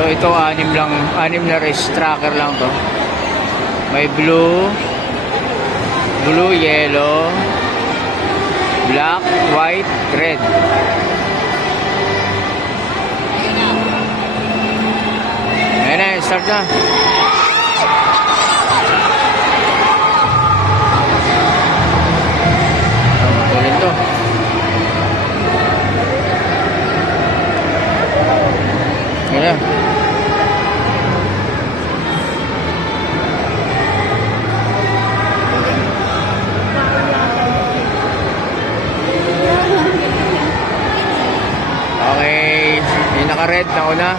So ito anim na race tracker lang to. May blue, yellow, black, white, red. Ayan na, start na. Tulin to. Ayan na. Okay, yung naka-red na una.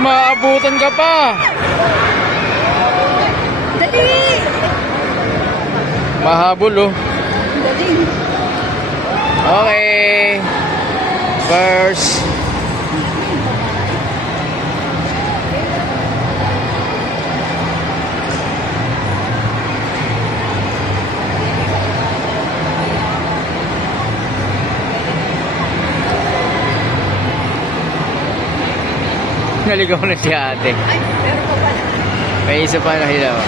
Maabutan ka pa. Dali. Mahabol oh. Dali. Okay. First. Naligaw na si ate. Ay, pero ko pala. May isa pa na hilaw.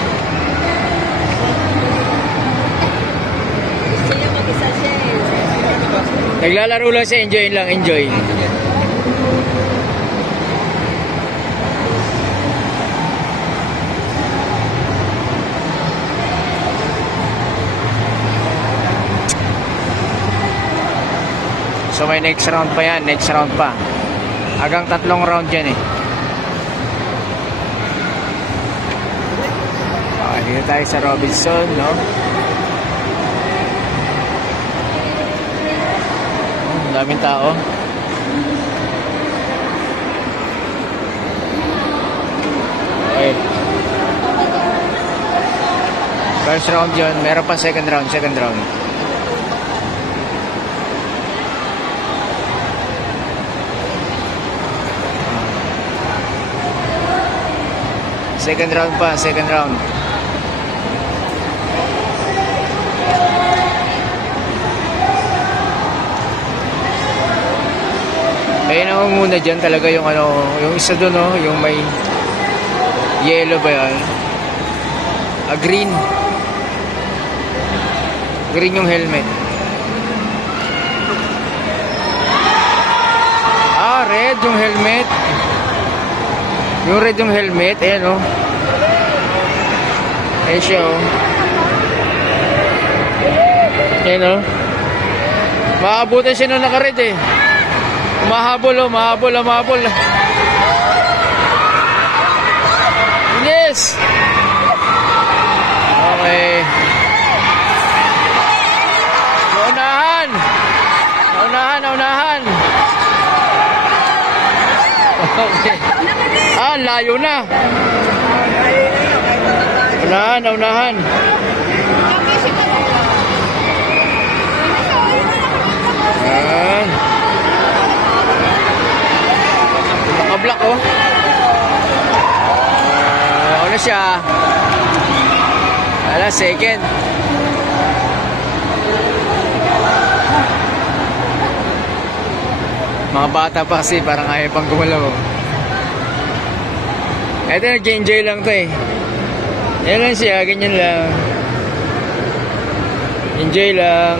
Gusto niya mag-isa siya eh. Naglalaro lang siya. Enjoy lang. Enjoy. So may next round pa yan. Next round pa. Hanggang 3 round yan eh. Dito tayo sa Robinson, no? Daming tao. Okay. First round yun. Meron pa second round. Second round pa. Second round. Kaya nangunguna dyan talaga yung ano, yung isa doon, no? Yung may yellow ba yan? Green. Green yung helmet. Red yung helmet. Yung red yung helmet, ayan o. Ayan siya o. Ayan o. Maabutan siya nung naka-red eh. Mahabol o, mahabol. Yes! Okay. Naunahan. Okay. Layo na. Unahan. Naka-block oh. Ano siya? Wala, second. Mga bata pa kasi parang ayaw pang gumalaw. Ito, nag-enjoy lang to eh. Yan lang siya, ganyan lang. Enjoy lang.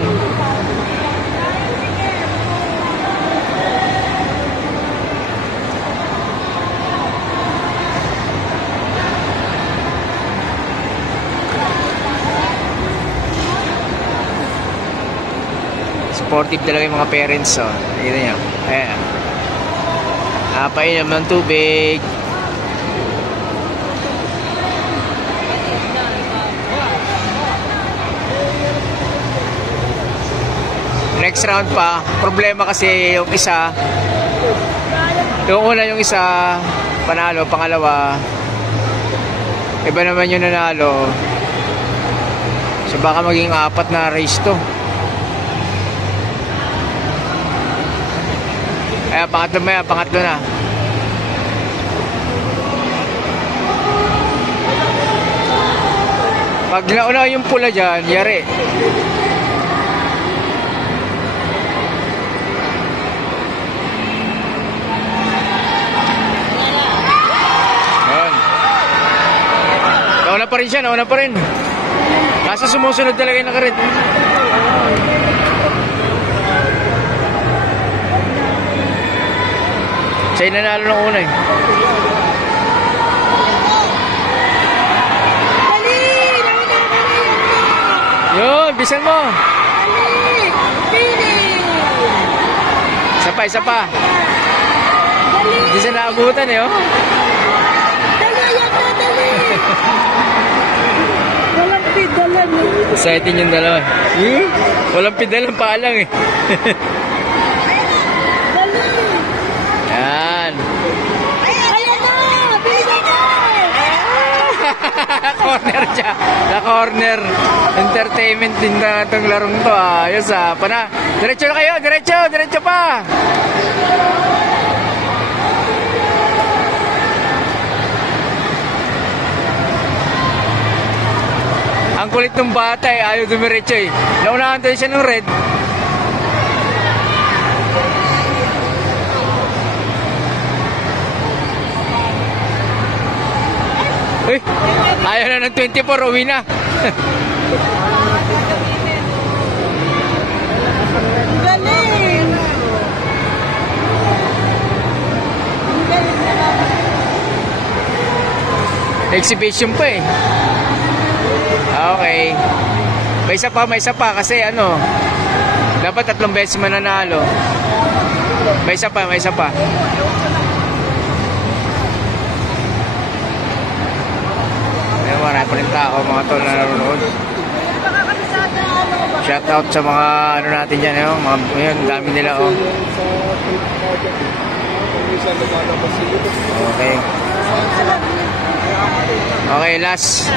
Supportive talaga yung mga parents, oh. Tignan nyo. Ayan. Napainom ng tubig. Next round pa. Problema kasi yung isa. Yung una yung isa panalo, pangalawa iba naman yung nanalo. So baka maging 4 na race to. Kaya pangatlo na. Pag nauna yung pula dyan, yari. Ayan. Nauna pa rin siya, nauna pa rin. Kaso sumusunod talaga yung nakarit. Siya yung nanalo ng una eh. Dali! Nauna ka na yan! Yun, bisan mo. Dali! Finish! Isa pa, isa pa. Dali! Hindi siya naabutan eh, oh. Dali! Yan na! Dali! Walang pidalan. Exciting yung dalawa. Walang pidalan pa lang eh. Dali! Yan. Ayan na! Bilisan mo! Corner siya. Na corner. Entertainment din na itong larong to. Ayos ah. Pana. Diretso na kayo. Diretso. Diretso pa. Ang kulit ng bata eh. Ayaw dumiretso eh. Naunahan tayo siya ng red. Uy, ayaw na ng 24, uwi na. Galing! Exhibition pa eh. Okay. May isa pa kasi ano, dapat 3 beses mananalo. May isa pa, may isa pa. Ayan, marami pa rin tao, mga tol na nanonood. Shout out sa mga ano natin dyan, eh, mga, yun, dami nila oh. Okay. Okay, last.